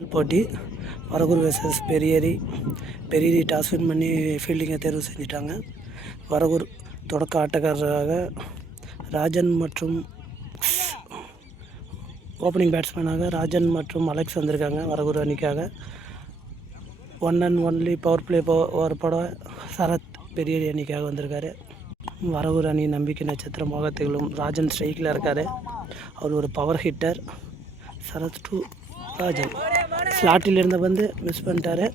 போட்டி Varagur versus பெரியேரி. பெரியேரி toss win பண்ணி ஃபீல்டிங்கை தேர்வு செஞ்சிட்டாங்க. வரகூர் தொடக்க ஆட்டக்காரராக ராஜன் மற்றும் ஓப்பனிங் பேட்ஸ்மேனாக ராஜன் மற்றும் அலெக்ஸ் வந்திருக்காங்க. வரகூர் அணிக்காக 1 and only பவர் பிளே போட சரத் பெரியேரி அணிக்காக வந்திருக்காரு. வரகூர் அணி நம்பிக்கை நட்சத்திரமாக திகழும் ராஜன் ஸ்ட்ரைக்கில் இருக்கார். அவர் ஒரு power hitter. Sarath to Rajan ஸ்லாட்டில் இருந்த பந்து மிஸ் பண்ணிட்டாரு.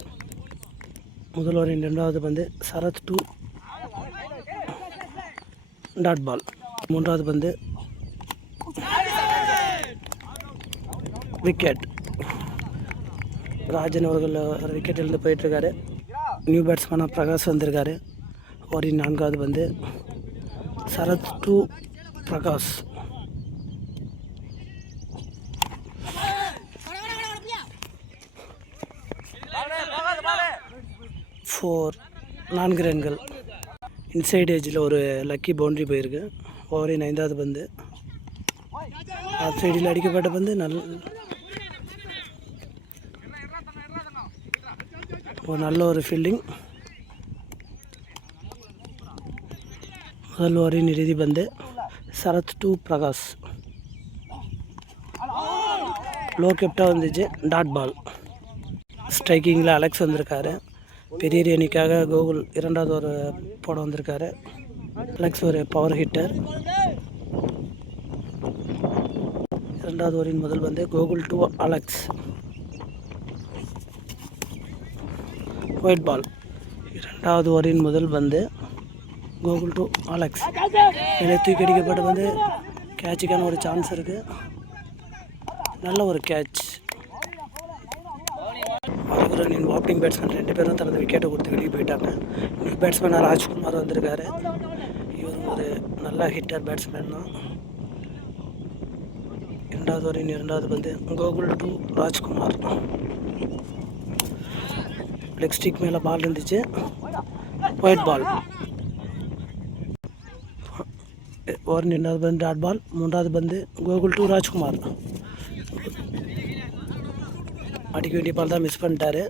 முதல் ஓவரின் 2வது பந்து சரத் டு டாட் பால். 3வது பந்து விக்கெட். ராஜன் அவர்கள் விக்கெட் இருந்து போயிட்டுருக்காரு. நியூ பேட்ஸ்மேனாக பிரகாஷ் வந்திருக்காரு. ஓவரின் 4வது பந்து சரத் டு பிரகாஷ். 4 ரன்கள். இன்சைட் ஏஜில் ஒரு லக்கி பவுண்ட்ரி போயிருக்கு. ஓவரின் 5வது பந்து ஆஃப் சைடில் அடிக்கப்பட்ட பந்து நல்ல ஒரு ஃபீல்டிங். முதல் ஓவரின் இறுதி பந்து சரத் டு பிரகாஷ். லோ கெப்டாக வந்துச்சு. டாட் பால். ஸ்ட்ரைக்கிங்கில் அலெக்ஸ் வந்திருக்காரு. பெரியேரி அணிக்காக கோகுல் 2வது ஓவர் போட வந்திருக்காரு. அலெக்ஸ் ஒரு பவர் ஹிட்டர். 2வது ஓவரின் முதல் பந்து Gokul to Alex. White ball. 2வது ஓவரின் முதல் பந்து கோகுல் டு அலெக்ஸ். இதில் தூக்கி அடிக்கப்பட்ட வந்து கேட்சுக்கான ஒரு சான்ஸ் இருக்குது. நல்ல ஒரு கேட்ச். வரகூரின் ஓப்பனிங் பேட்ஸ்மேன் 2 பேரும் தனது விக்கெட்டை கொடுத்து வெளியே போயிட்டாங்க. நியூ பேட்ஸ்மேனாக ராஜ்குமார் வந்திருக்காரு. இவரும் ஒரு நல்ல ஹிட்டர் பேட்ஸ்மேன் தான். 2வது ஓவரின் 2வது பந்து Gokul to Rajkumar. Leg stick மேலே பால் இருந்துச்சு. White ball. ஓவரின் 2வது பந்து டாட் பால். 3வது பந்து கோகுல் டு ராஜ்குமார். அடிக்க வேண்டிய பால் தான் மிஸ் பண்ணிட்டாரு.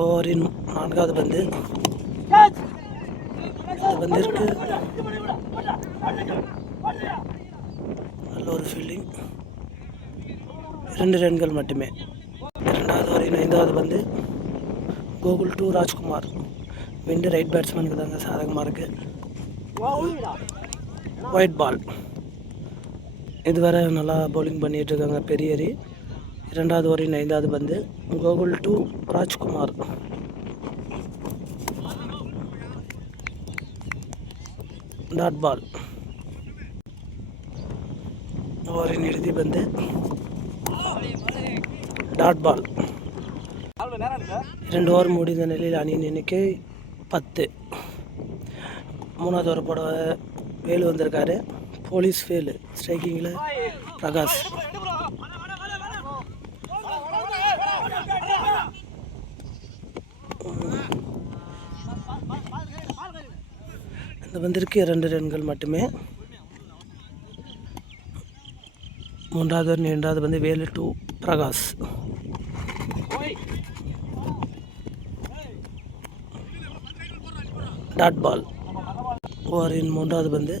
ஓவரின் 4வது பந்து இருக்கு. நல்ல ஒரு ஃபீல்டிங். 2 ரன்கள் மட்டுமே. 2வது ஓவரின் 5வது பந்து Gokul to Rajkumar. Wind right பேட்ஸ்மேனுக்கு தாங்க சாதகமாக இருக்கு. Wide ball. இதுவரை நல்லா பவுலிங் பண்ணிகிட்டு இருக்காங்க பெரியேரி. 2வது ஓவரின் 5வது பந்து Gokul to Rajkumar. Dot ball. ஓவரின் இறுதி பந்து டாட் பால். 2 ஓவர் முடிந்த நிலையில் அணியின் எண்ணிக்கை 10. 3வது ஓவர் போட வேலு வந்திருக்காரு. போலீஸ் வேலு. ஸ்ட்ரைக்கிங்கில் பிரகாஷ். இந்த பந்திற்கு 2 ரன்கள் மட்டுமே. 3வது ஓவர் 2வது பந்து Velu to Prakash. Dot ball. ஓவரின் 3வது பந்து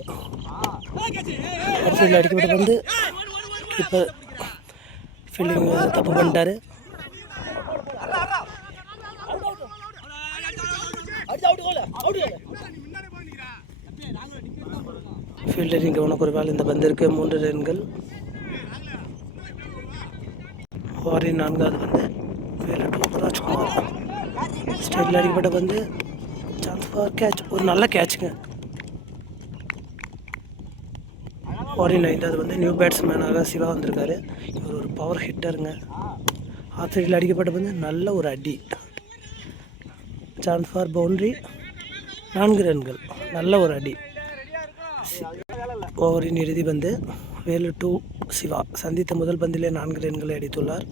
அடிக்கப்பட்ட பந்து கீப்பர் ஃபீல்டிங் தப்பு பண்ணிட்டாரு. ஃபீல்டரிங் கவனக்குறைவால் இந்த பந்திற்கு 3 ரன்கள். ஓவரின் 4வது பந்து வேலு டு ராஜ்குமார். ஸ்டைலில் அடிக்கப்பட்ட பந்து சான்ஸ் ஃபார் கேட்ச். ஒரு நல்ல கேட்சுங்க. ஓவரின் 5வது வந்து நியூ பேட்ஸ்மேனாக சிவா வந்திருக்காரு. இவர் ஒரு பவர் ஹிட்டருங்க. ஆஃப் சைடில் அடிக்கப்பட்ட பந்து நல்ல ஒரு அடி. Chance for boundary. 4 ரன்கள். நல்ல ஒரு அடி. ஓவரின் இறுதி பந்து வேலு டு சிவா. சந்தித்த முதல் பந்திலே 4 ரன்களை அடித்துள்ளார்.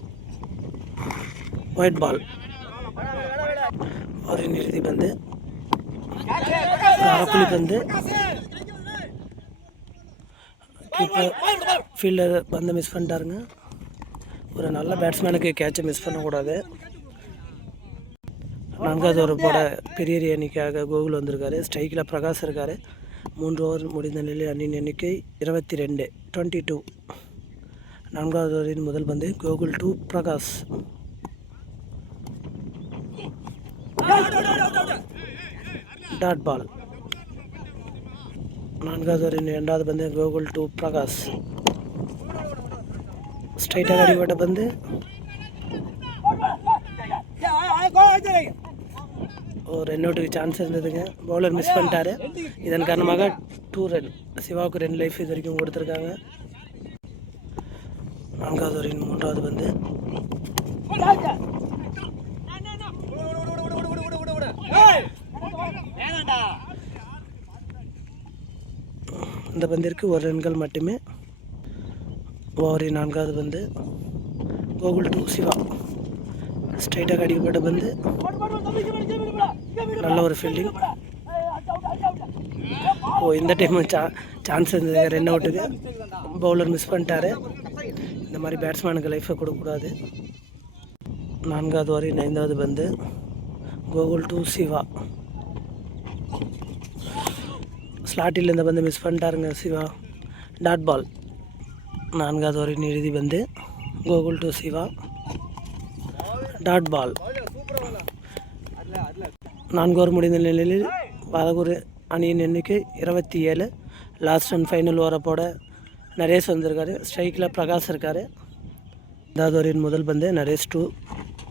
White ball. ஓவரின் இறுதி பந்து அரைப்புலி பந்து. கீப்பர் ஃபீல்டர் பந்தை மிஸ் பண்ணிட்டாருங்க. ஒரு நல்ல பேட்ஸ்மேனுக்கு கேட்சை மிஸ் பண்ணக்கூடாது. 4வது ஓவர் போட பெரிய அணிக்காக கோகுல் வந்திருக்காரு. ஸ்ட்ரைக்கில் பிரகாஷ் இருக்கார். 3 ஓவர் முடிந்த நிலையில் அணியின் எண்ணிக்கை 22 22. 4வது ஓவரின் முதல் பந்து Gokul to Prakash. Dot ball. 4வது ஓவரின் 2வது பந்து கோகுல் டு பிரகாஷ். ஸ்ட்ரைட்டாக அடிப்பட்ட பந்து ரன் அவுட்டுக்கு சான்ஸ் இருந்ததுங்க. பவுலர் மிஸ் பண்ணிட்டாரு. இதன் காரணமாக 2 ரன். சிவாவுக்கு 2 லைஃப் இது வரைக்கும் கொடுத்துருக்காங்க. 4வது ஓவரின் 3வது பந்து இந்த பந்திற்கு 1 ரன்கள் மட்டுமே. ஓவரின் 4வது பந்து கோகுல் டு சிவா. ஸ்ட்ரைட்டாக அடிக்கப்பட்ட பந்து நல்ல ஒரு ஃபீல்டிங். இந்த டைம் சான்ஸ் இருந்தது ரன் அவுட்டுக்கு. பவுலர் மிஸ் பண்ணிட்டாரு. இந்த மாதிரி பேட்ஸ்மேனுக்கு லைஃப்பை கொடுக்கக்கூடாது. 4வது ஓவரின் 5வது பந்து கோகுல் டு சிவா. ஸ்லாட்டில் இந்த பந்து மிஸ் பண்ணிட்டாருங்க சிவா. Dot ball. 4வது ஓவரின் இறுதி பந்து Gokul to Siva. Dot ball. 4 over முடிந்த நிலையில் வரகுரு அணியின் எண்ணிக்கை 27. லாஸ்ட் அண்ட் ஃபைனல் ஓவரை போட நரேஷ் வந்திருக்காரு. ஸ்ட்ரைக்கில் பிரகாஷ் இருக்கார். 5வது ஓவரின் முதல் பந்து நரேஷ் டு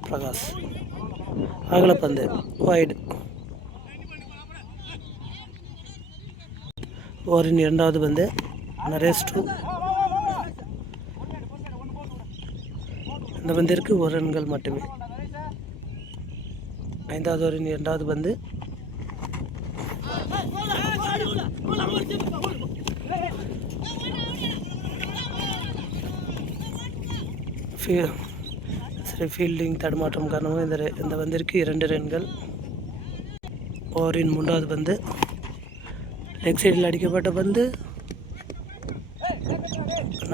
பிரகாஷ். அகலப்பந்து வைடு. ஓவரின் 2வது பந்து நரேஷ் டு. இந்த பந்திற்கு 1 ரன்கள் மட்டுமே. 5வது ஓவரின் 2வது பந்து ஃபீல்டிங் தடுமாற்றம் காரணமாக இந்த பந்திற்கு 2 ரன்கள். ஓவரின் 3வது பந்து லெக் சைடில் அடிக்கப்பட்ட பந்து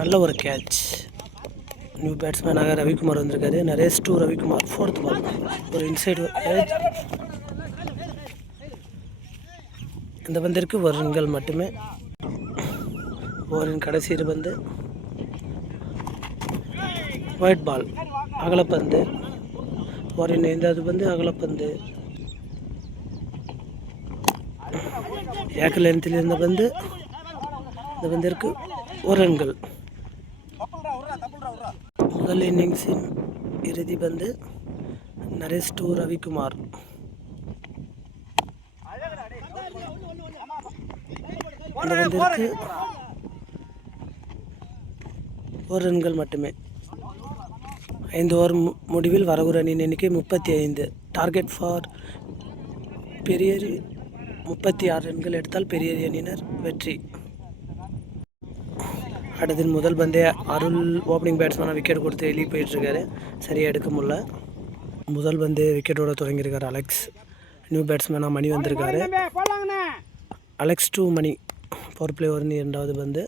நல்ல ஒரு கேட்ச். நியூ பேட்ஸ்மேனாக ரவிக்குமார் வந்திருக்காரு. நரேஷ் டு ரவிக்குமார். 4th பால் ஒரு இன்சைடு எட்ஜ். இந்த பந்திற்கு 1 ரன்கள் மட்டுமே. ஓவரின் கடைசி பந்து ஒயிட் பால் அகலப்பந்து. ஓவரின் 5வது பந்து அகலப்பந்து. ஏக்கர் லென்த்தில் இருந்த பந்து. இந்த பந்திற்கு 1 ரன்கள். முதல் இன்னிங்ஸின் இறுதி பந்து நரேஷ் டு ரவிக்குமார். இந்த பந்திற்கு 1 ரன்கள் மட்டுமே. 5 ஓவர் முடிவில் வரகுரு அணியின் எண்ணிக்கை 35. டார்கெட் ஃபார் பெரியரி 36 ரன்கள் எடுத்தால் பெரியரி அணியினர் வெற்றி. அடுத்து முதல் பந்தே அருள் ஓப்பனிங் பேட்ஸ்மேனாக விக்கெட் கொடுத்து வெளியே போயிட்டுருக்காரு. சரியாக எடுக்க முடியல. முதல் பந்தே விக்கெட்டோட தொடங்கியிருக்காரு அலெக்ஸ். நியூ பேட்ஸ்மேனாக மணி வந்திருக்காரு. Alex to Mani. Power play ஓவரின் 2வது பந்து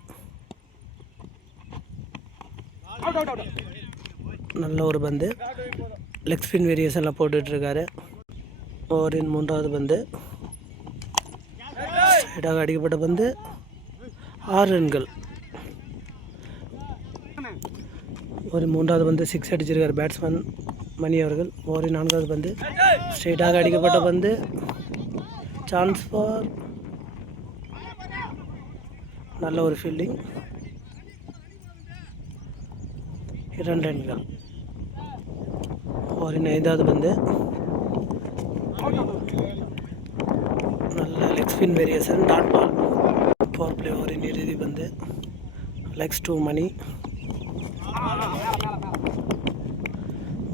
நல்ல ஒரு பந்து. Leg spin வேரியேஷனில் போட்டுட்ருக்காரு. ஓவரின் 3வது பந்து சைடாக அடிக்கப்பட்ட பந்து 6 ரன்கள். ஒரு 3வது பந்து 6 அடிச்சிருக்காரு பேட்ஸ்மேன் மணி அவர்கள். ஓவரின் 4வது பந்து ஸ்ட்ரெயிட்டாக அடிக்கப்பட்ட பந்து சான்ஸ் ஃபார் நல்ல ஒரு ஃபீல்டிங். 2 ரன்கள். ஓவரின் 5வது பந்து நல்ல leg spin variation dot ball. Power play ஓவரின் இறுதி பந்து Alex to Mani.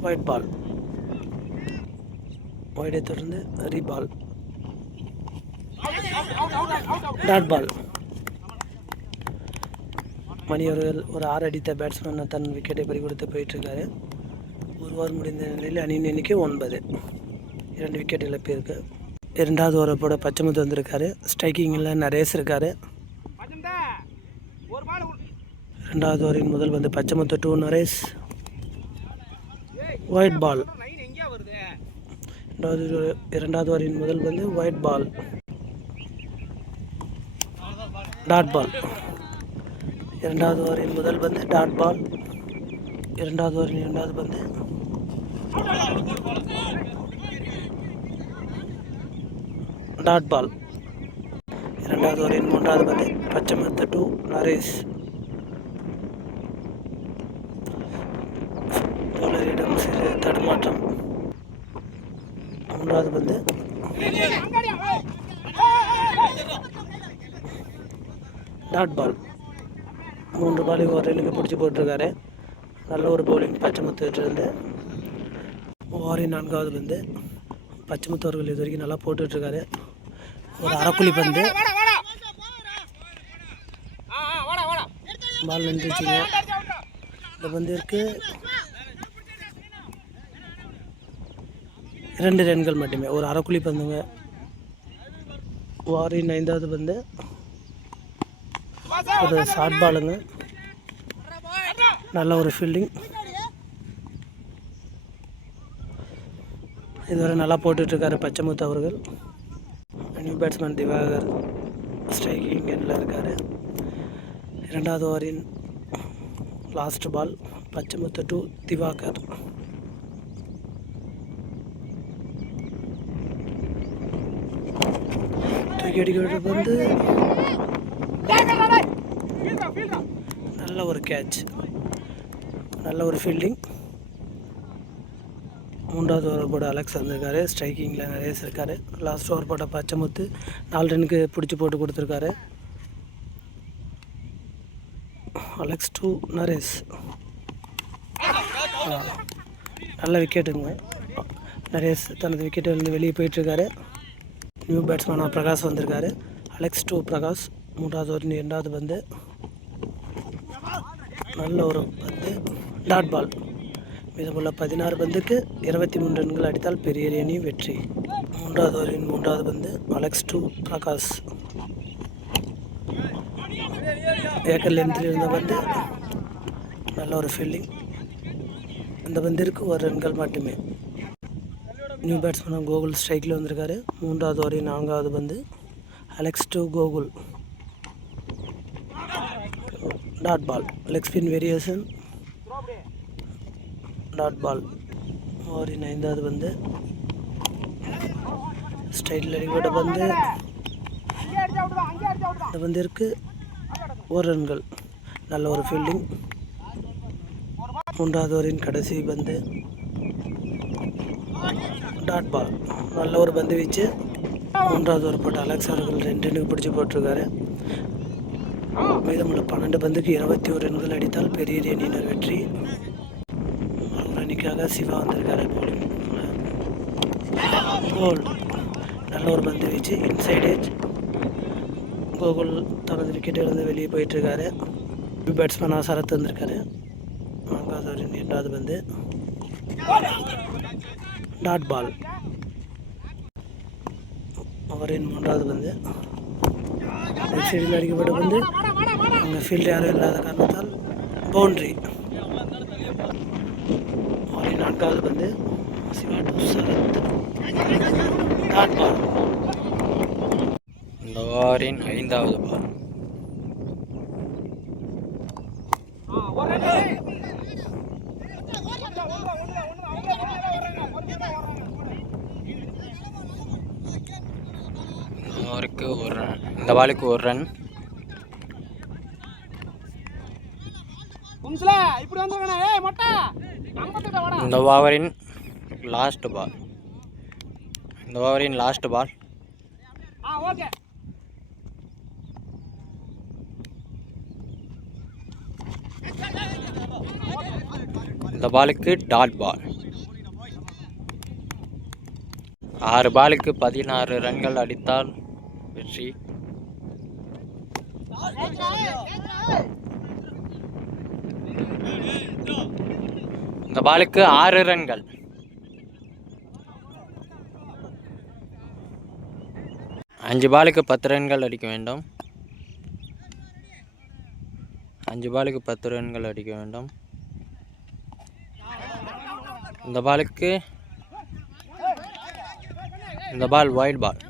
Wide ball. ஒயிடை தொடர்ந்து ரீபால். Dot ball. மணி அவர்கள் ஒரு 6 அடித்த பேட்ஸ்மேனை தன் விக்கெட்டை பறி கொடுத்து போயிட்டுருக்காரு. 1 ஓவர் முடிந்த நிலையில் அணியின் எண்ணிக்கை 9. 2 விக்கெட் இழப்பு இருக்குது. 2வது ஓவரை போட பச்சைமுத்து வந்திருக்காரு. ஸ்ட்ரைக்கிங்கில் நரேஷ் இருக்கார். 2வது ஓவரின் முதல் பந்து Pachaimuthu to Naresh. White ball. இரண்டாவது ஓவரின் முதல் பந்து ஒயிட் பால். Dot ball. இரண்டாவது ஓவரின் முதல் பந்து டாட் பால். இரண்டாவது ஓவரின் இரண்டாவது பந்து டாட் பால். இரண்டாவது ஓவரின் மூன்றாவது பந்து பச்சைமுத்து டு நரேஷ். பவுலரிடம் சிறு தடுமாற்றம். மூன்றாவது பந்து டாட் பால். 3 பாலிங் ஒரு ரன்னுக்கு பிடிச்சி போட்டிருக்காரு. நல்ல ஒரு பவுலிங் பச்சைமுத்துலேருந்து. ஓவரின் 4வது பந்து பச்சைமுத்து அவர்கள் இது வரைக்கும் நல்லா போட்டுட்ருக்காரு. ஒரு அரைக்குழி பந்து பால் நின்றுச்சுங்க. இந்த பந்திற்கு 2 ரன்கள் மட்டுமே. ஒரு அரைக்குழி பந்துங்க. ஓவரின் 5வது பந்து ஒரு ஷார்ட் பாலுங்க. நல்ல ஒரு ஃபீல்டிங். இதுவரை நல்லா போட்டுட்ருக்காரு பச்சைமுத்து அவர்கள். நியூ பேட்ஸ்மேன் திவாகர் ஸ்ட்ரைக்கிங் எண்ணில் இருக்கார். இரண்டாவது ஓவரின் last ball Pachaimuthu to Divakar. தூக்கி அடிக்க வந்து நல்ல ஒரு கேட்ச். நல்ல ஒரு ஃபீல்டிங். மூன்றாவது ஓவர் போட அலெக்ஸ் வந்திருக்காரு. ஸ்ட்ரைக்கிங்கில் நிறைய இருக்கார். லாஸ்ட் ஓவர் போட்ட பச்சைமுத்து 4 ரனுக்கு பிடிச்சி போட்டு கொடுத்துருக்காரு. Alex to Naresh. நல்ல விக்கெட்டுங்க. நரேஷ் தனது விக்கெட்டிலிருந்து வெளியே போயிட்டுருக்காரு. நியூ பேட்ஸ்மேனாக பிரகாஷ் வந்திருக்காரு. Alex to Prakash. மூன்றாவது ஓவரின் 2வது பந்து நல்ல ஒரு பந்து டாட் பால். மீதமுள்ள 16 பந்துக்கு 23 ரன்கள் அடித்தால் பெரிய அணி வெற்றி. மூன்றாவது ஓவரின் 3வது பந்து அலெக்ஸ் டு பிரகாஷ். ஏக்கர் லென்த்தில் இருந்த பந்து நல்ல ஒரு ஃபீல்டிங். இந்த பந்திற்கு 1 ரன்கள் மட்டுமே. நியூ பேட்ஸ்மேனாக கோகுல் ஸ்ட்ரைக்கில் வந்திருக்காரு. மூன்றாவது ஓவரின் 4வது பந்து Alex to Gokul. Dot ball. Leg spin variation dot ball. ஓவரின் 5வது பந்து ஸ்ட்ரைட்டில் அடிக்கப்பட்ட பந்து. இந்த பந்திற்கு 1 ரன்கள். நல்ல ஒரு ஃபீல்டிங். மூன்றாவது ஓவரின் கடைசி பந்து டாட் பால். நல்ல ஒரு பந்து வீச்சு. மூன்றாவது ஓவர் போட்ட அலெக்ஸ் அவர்கள் 2 ரன்னுக்கு பிடிச்சி போட்டிருக்காரு. மீதமுள்ள 12 பந்துக்கு 21 ரன்கள் அடித்தால் பெரிய அணியினர் வெற்றி. ஒரு அணிக்காக சிவா வந்திருக்காரு. போல்ட். நல்ல ஒரு பந்து வீச்சு. Inside age. கோகுல் தனது விக்கெட்டிலிருந்து வெளியே போயிட்டுருக்காரு. பேட்ஸ்மேனாக சரத் வந்திருக்காரு. 4வது ஓவரின் 2வது பந்து டாட் பால். ஓவரின் 3வது பந்து சைடில் அடிக்கப்பட்ட பந்து. அங்கே ஃபீல்டு யாரும் இல்லாத காரணத்தால் பவுண்ட்ரி. ஓவரின் 4வது பந்து Siva to Sarath. Dot ball. இந்த ஓவரின் 5வது பால். ஓவருக்கு 1 ரன். இந்த பாலுக்கு 1 ரன். இந்த ஓவரின் லாஸ்ட் பால். இந்த ஓவரின் லாஸ்ட் பால். இந்த பாலுக்கு டாட் பால். 6 பாலுக்கு 16 ரன்கள் அடித்தால் வெற்றி. இந்த பாலுக்கு 6 ரன்கள். 5 பாலுக்கு 10 ரன்கள் அடிக்க வேண்டும். 5 பாலுக்கு 10 ரன்கள் அடிக்க வேண்டும். இந்த பால் ஒயிட் பால்.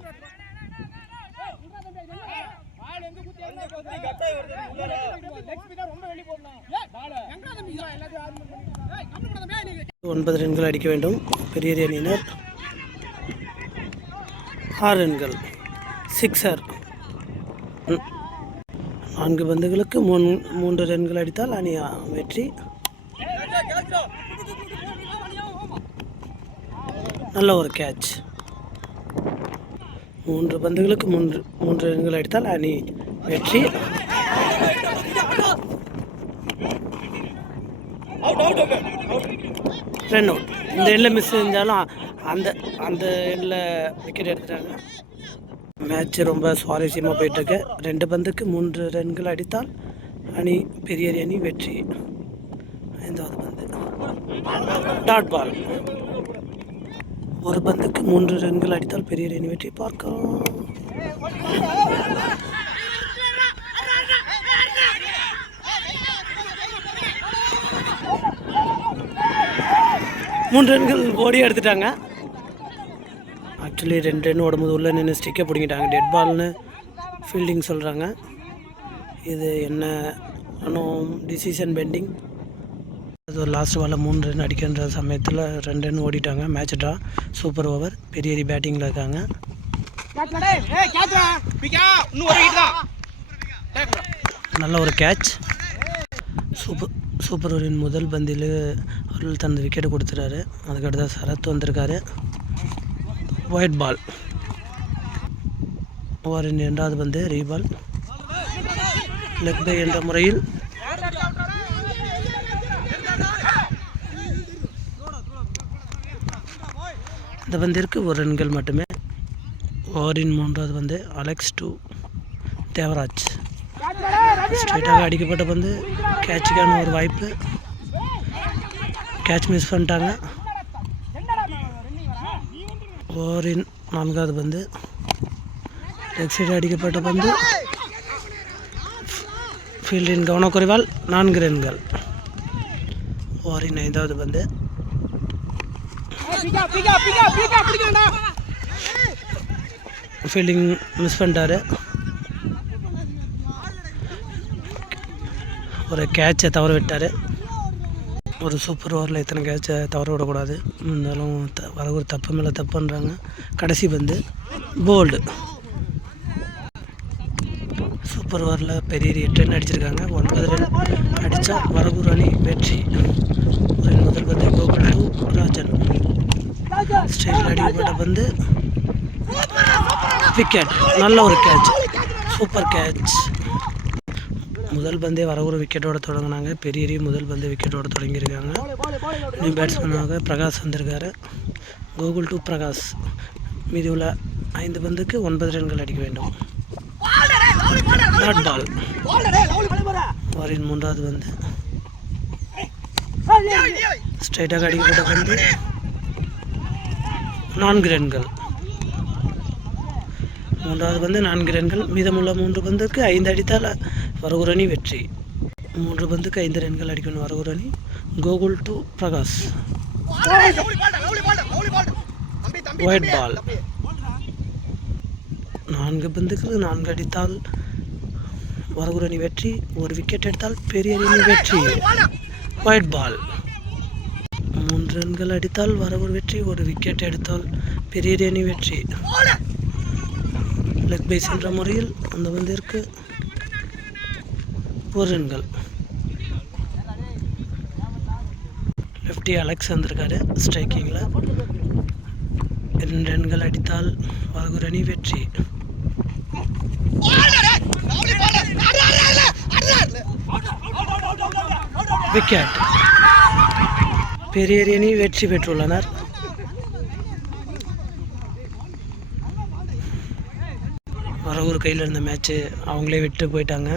ஒன்பது ரன்கள் அடிக்க வேண்டும் பெரிய அணியினர். 6 ரன்கள். சிக்ஸர். 4 பந்துகளுக்கு 3 ரன்கள் அடித்தால் அணி வெற்றி. நல்ல ஒரு கேட்ச். 3 பந்துகளுக்கு 3 ரன்கள் அடித்தால் அணி வெற்றி. Run out. இந்த எண்ணில் மிஸ் செஞ்சாலும் அந்த எண்ணில் விக்கெட் எடுத்துட்டாங்க. மேட்ச் ரொம்ப சுவாரஸ்யமாக போயிட்டுருக்கு. 2 பந்துக்கு 3 ரன்கள் அடித்தால் அணி பெரிய அணி வெற்றி. 5வது பந்து டாட் பால். 1 பந்துக்கு 3 ரன்கள் அடித்தால் பெரிய அணி வெற்றி. பார்க்கலாம். மூன்று ரன்கள் ஓடி எடுத்துட்டாங்க. ஆக்சுவலி 2 ரன் ஓடும்போது உள்ளே நின்று ஸ்டிக்கை பிடிங்கிட்டாங்க. டெட் பால்னு ஃபீல்டிங் சொல்கிறாங்க. இது என்ன இன்னும் டிசிஷன் பெண்டிங். அது ஒரு லாஸ்ட் பாலில் 3 ரன் அடிக்கின்ற சமயத்தில் 2 ரன் ஓடிட்டாங்க. Match draw. Super over. பெரிய பேட்டிங்கில் இருக்காங்க. நல்ல ஒரு கேட்ச். சூப்பர் ஓவரின் முதல் பந்தில் அருள் தனது விக்கெட் கொடுத்துட்டாரு. அதுக்கடுத்த சரத் வந்திருக்காரு. White ball. ஓவரின் 2வது பந்து ரீபால். லெக் பை என்ற முறையில் இந்த பந்திற்கு 1 ரன்கள் மட்டுமே. ஓவரின் 3வது பந்து அலெக்ஸ் டு தேவராஜ். ஸ்ட்ரைட்டாக அடிக்கப்பட்ட பந்து. கேட்சுக்கான ஒரு வாய்ப்பு. கேட்ச் மிஸ் பண்ணிட்டாங்க. ஓவரின் 4வது பந்து லெக் சைடு அடிக்கப்பட்ட பந்து. ஃபீல்டின் கவனக்குறைவால் 4 ரன்கள். ஓவரின் 5வது பந்து ஃபீல்டிங் மிஸ் பண்ணிட்டாரு. ஒரு கேட்சை தவற விட்டார். ஒரு சூப்பர் ஓவரில் இத்தனை கேட்சை தவற விடக்கூடாது. இருந்தாலும் வர ஒரு தப்பு மேலே தப்பு பண்ணுறாங்க. கடைசி பந்து போல்டு. சூப்பர் ஓவரில் பெரிய 8 ரன் அடிச்சிருக்காங்க. 9 ரன் அடித்தா வரகூர் அணி வெற்றி. முதல் பந்து கோகுல் டு ராஜன். ஸ்ட்ரைட்டில் அடிக்கப்பட்ட பந்து விக்கெட். நல்ல ஒரு கேட்ச். Super catch. முதல் பந்தே வரகூர் விக்கெட்டோட தொடங்கினாங்க. பெரிய முதல் பந்து விக்கெட்டோட தொடங்கியிருக்காங்க. நியூ பேட்ஸ்மேனாக பிரகாஷ் வந்திருக்காரு. கோகுல் டு பிரகாஷ். மீதி உள்ள 5 பந்துக்கு 9 ரன்கள் அடிக்க வேண்டும். Dot ball. ஓவரின் 3வது பந்து ஸ்ட்ரைட்டாக அடிக்கப்பட்ட பந்து 4 ரன்கள். 3வது பந்து 4 ரன்கள். மீதமுள்ள 3 பந்துக்கு 5 அடித்தால் வரகூர் அணி வெற்றி. 3 பந்துக்கு 5 ரன்கள் அடிக்கணும் வரகூர் அணி. Gokul to Prakash. White ball. 4 பந்துக்கு 4 அடித்தால் வரகூர் அணி வெற்றி. ஒரு விக்கெட் எடுத்தால் பெரிய அணி வெற்றி. White ball. 3 ரன்கள் அடித்தால் வரகூர் வெற்றி. ஒரு விக்கெட் எடுத்தால் பெரிய அணி வெற்றி. லெக் பை என்ற முறையில் அந்த பந்திற்கு 1 ரன்கள். லெஃப்டி அலெக்ஸ் வந்திருக்காரு ஸ்ட்ரைக்கிங்கில். 2 ரன்கள் அடித்தால் வரகூர் அணி வெற்றி. விக்கெட். பெரிய அணி வெற்றி பெற்றுள்ளனர். வரகூர் கையில் இருந்த மேட்ச்சு அவங்களே விட்டு போயிட்டாங்க.